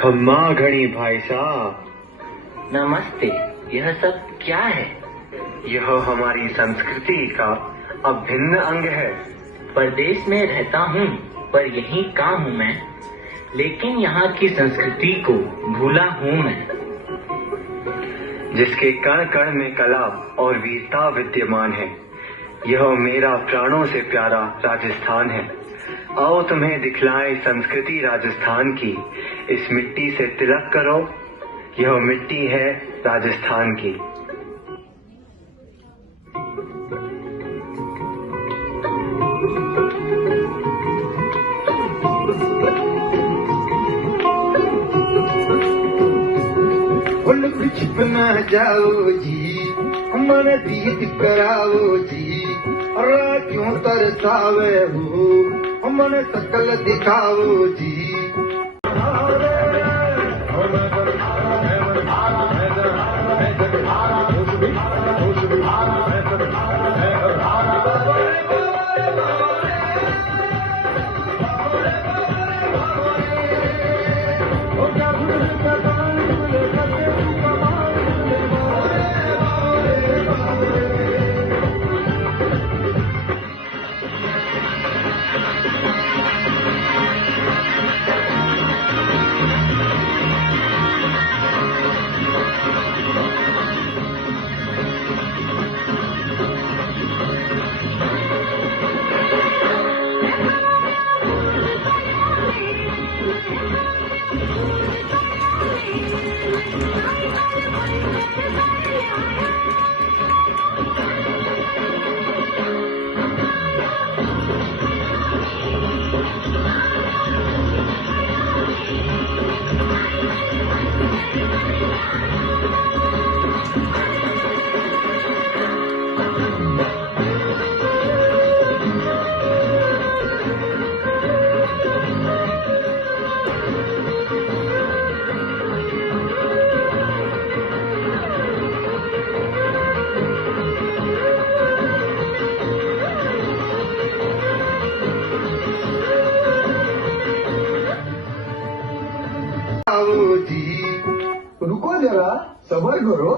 खम्मा घड़ी भाई साहब। नमस्ते। यह सब क्या है? यह हमारी संस्कृति का अभिन्न अंग है। परदेश में रहता हूँ पर यहीं का हूँ मैं, लेकिन यहाँ की संस्कृति को भूला हूँ मैं। जिसके कण कण में कला और वीरता विद्यमान है, यह मेरा प्राणों से प्यारा राजस्थान है। आओ तुम्हें दिखलाएं संस्कृति राजस्थान की। इस मिट्टी से तिलक करो, यह मिट्टी है राजस्थान की। छिपना जाओ जी, मन दीद कराओ जी, क्यों तरसावे हो, मन सकल दिखाओ जी। रुको जरा, सबर करो।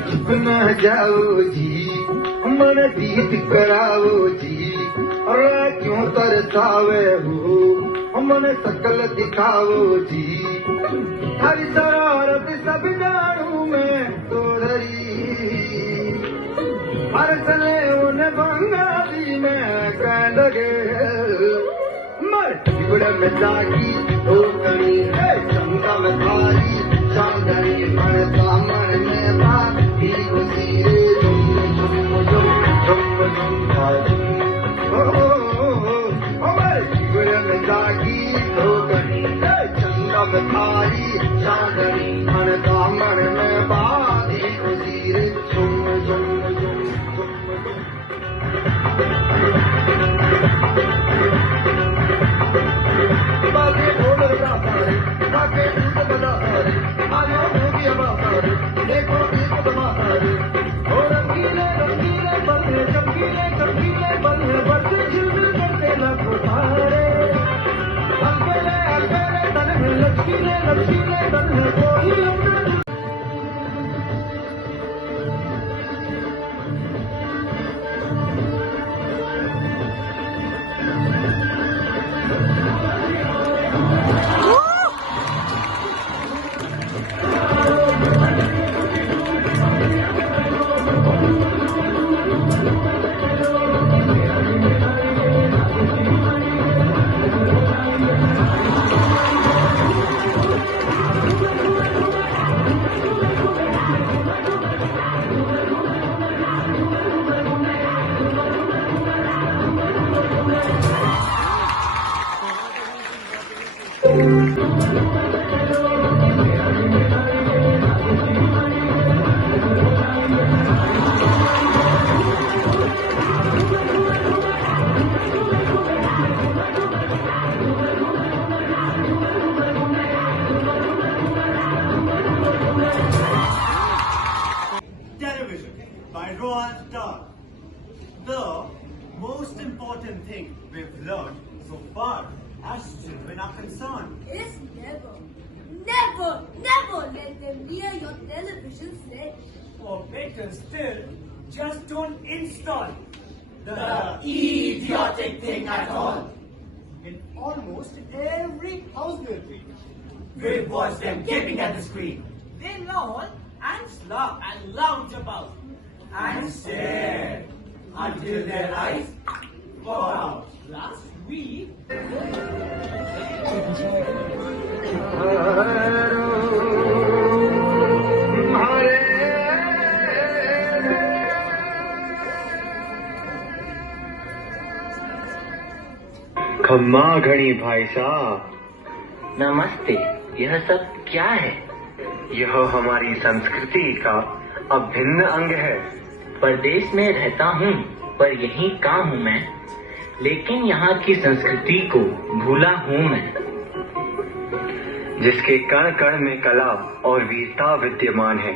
छिपना जाओ जी, मन दीद कराओ जी, क्यों तरसावे हो, मन सकल दिखाओ जी। हरी शरारत सब जानू मैं तो धरी, हर सले उन्हें बंगाली में कह लगे, मर बिगड़ में जागी तो करी है चंदा में थारी, चांदनी मन सामर में बात भी खुशी रे, मर बिगड़ में जागी तो करी है चंदा में थारी, चांदनी मन सामर में बात भी खुशी रे, thing we've learned so far as children are concerned is never let them near your television set. or better still, just don't install The idiotic thing at all. in almost every house building. We've watched them gaping at the screen They loll and slop and lounge about and stare until their eyes fall out. Last week, खम्मा घड़ी भाई साहब। नमस्ते। यह सब क्या है? यह हमारी संस्कृति का अभिन्न अंग है। परदेश में रहता हूँ पर यहीं का हूँ मैं, लेकिन यहाँ की संस्कृति को भूला हूँ मैं। जिसके कण कण में कला और वीरता विद्यमान है,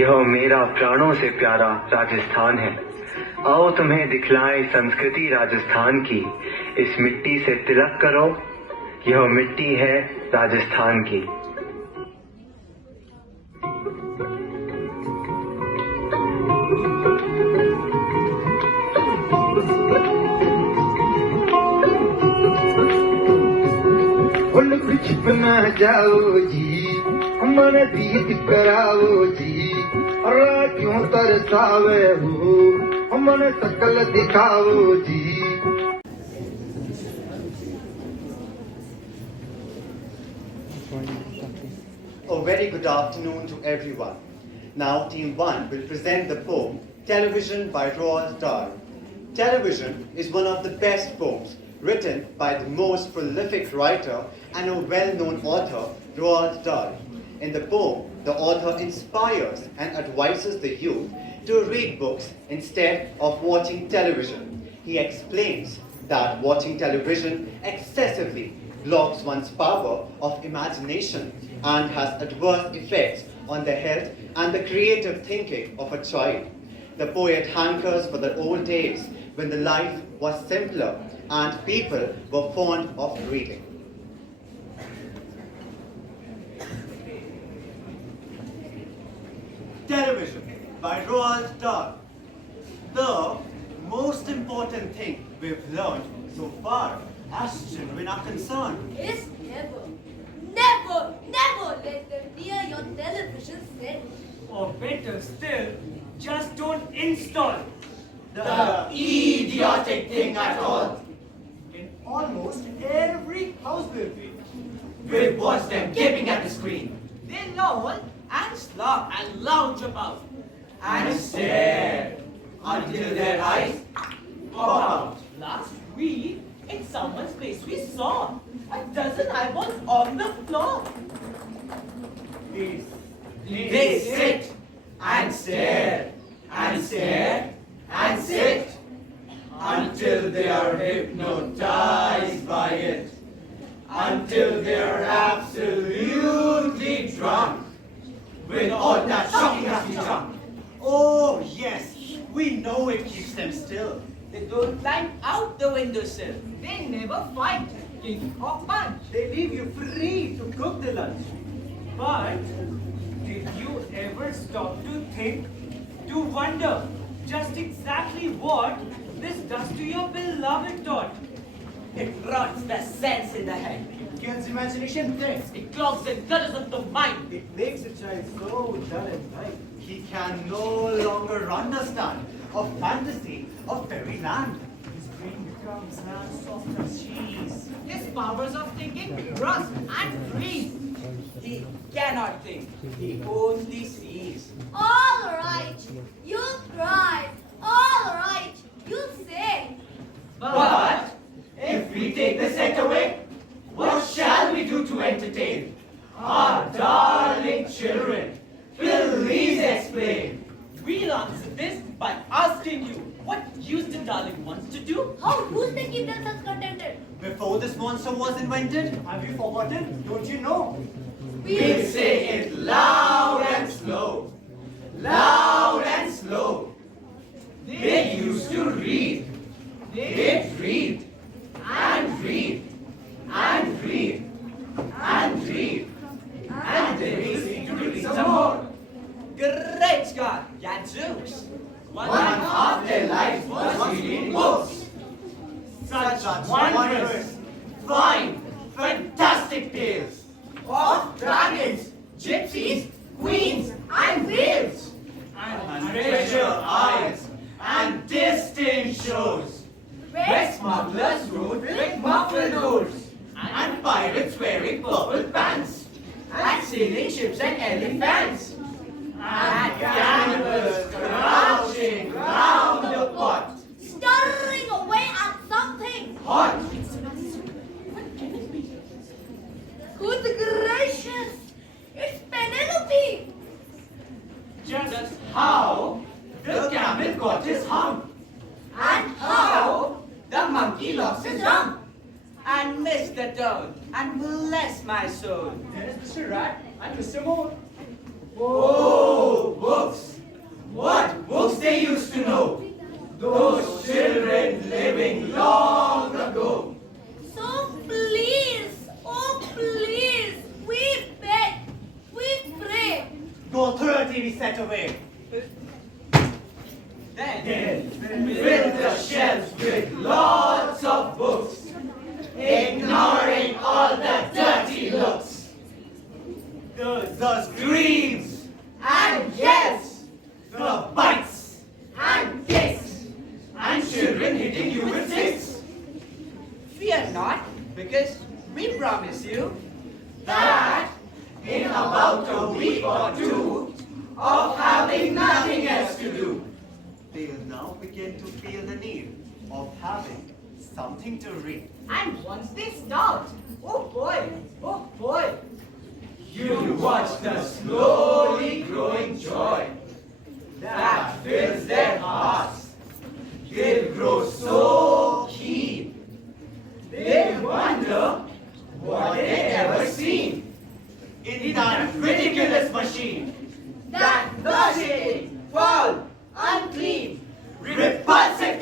यह मेरा प्राणों से प्यारा राजस्थान है। आओ तुम्हें दिखलाएं संस्कृति राजस्थान की, इस मिट्टी से तिलक करो, यह मिट्टी है राजस्थान की। फुल कुछ बना जाओ जी, मन दीद कराओ जी, क्यों तरसावे हो, मन सकल दिखाओ जी। A very good afternoon to everyone. Now Team 1 will present the poem Television by Roald Dahl. Television is one of the best poems written by the most prolific writer and a well-known author, Roald Dahl. In the poem, the author inspires and advises the youth to read books instead of watching television. He explains that watching television excessively blocks one's power of imagination and has adverse effects on the health and the creative thinking of a child. The poet hankers for the old days when the life was simpler and people were fond of reading. Television by Roald Dahl. The most important thing we've learned so far as children are concerned Is never let them near your television set. or better still, just don't install The idiotic thing at all. in almost every house building. We've watched them gaping at the screen They loll and slop and lounge about and stare until their eyes pop out. Last week, in someone's place, we saw a dozen eyeballs on the floor. They sit and stare and stare and sit until they are hypnotized by it, until they are absolutely drunk with all that shocking us to jump. Oh yes, we know it keeps them still. They don't climb out the windowsill. They never fight, kick or punch. They leave you free to cook the lunch. But did you ever stop to think, to wonder just exactly what this does to your beloved thought? It rots the sense in the head. Kills imagination threats. It clogs the gutters of the mind. It makes a child so dull and bright. He can no longer understand of fantasy of fairyland. His brain becomes as soft as cheese. His powers of thinking rust and freeze. He cannot think. He only sees. All right, you'll cry. All right, you'll say. But if we take the set away, what shall we do to entertain our darling children? Please explain. We'll answer this by asking you, what use the darling wants to do? How do they keep themselves contented? Before this monster was invented, Have you forgotten? Don't you know? We'll say it loud and slow, loud and slow. They used to read They'd read and read and read and read, and they proceed to read some more. Great Scott, Gadzooks. One half their lives was reading books. Such wondrous, fine, fantastic tales of dragons, gypsies, queens, and whales, and treasure isles, and distant shores, where smugglers rode with muffled doors, and pirates wearing purple pants, and sailing ships and elephants, and cannibals crouching round the pot, Stirring away at something. hot. Good gracious! It's Penelope! Just how the camel got his hump, And how the monkey lost his rump. And Mr. Toad, and bless my soul. There's Mr. Rat and Mr. Mole. oh, books! What books they used to know! Those children living long ago. So please, oh please, we beg, we pray. Go through a TV set away. Then fill the shelves with lots of books, ignoring all the dirty looks, those dreams and yells, the bites and kicks, and children hitting you with sticks. Fear not, because we promise you That in about a week or two of having nothing else to do, They will now begin to feel the need of having something to read. And once they start, oh boy, you watch the slowly growing joy that fills their hearts. They'll grow so keen. They'll wonder what they've ever seen in that ridiculous machine. that nauseating, foul, unclean, Repulsive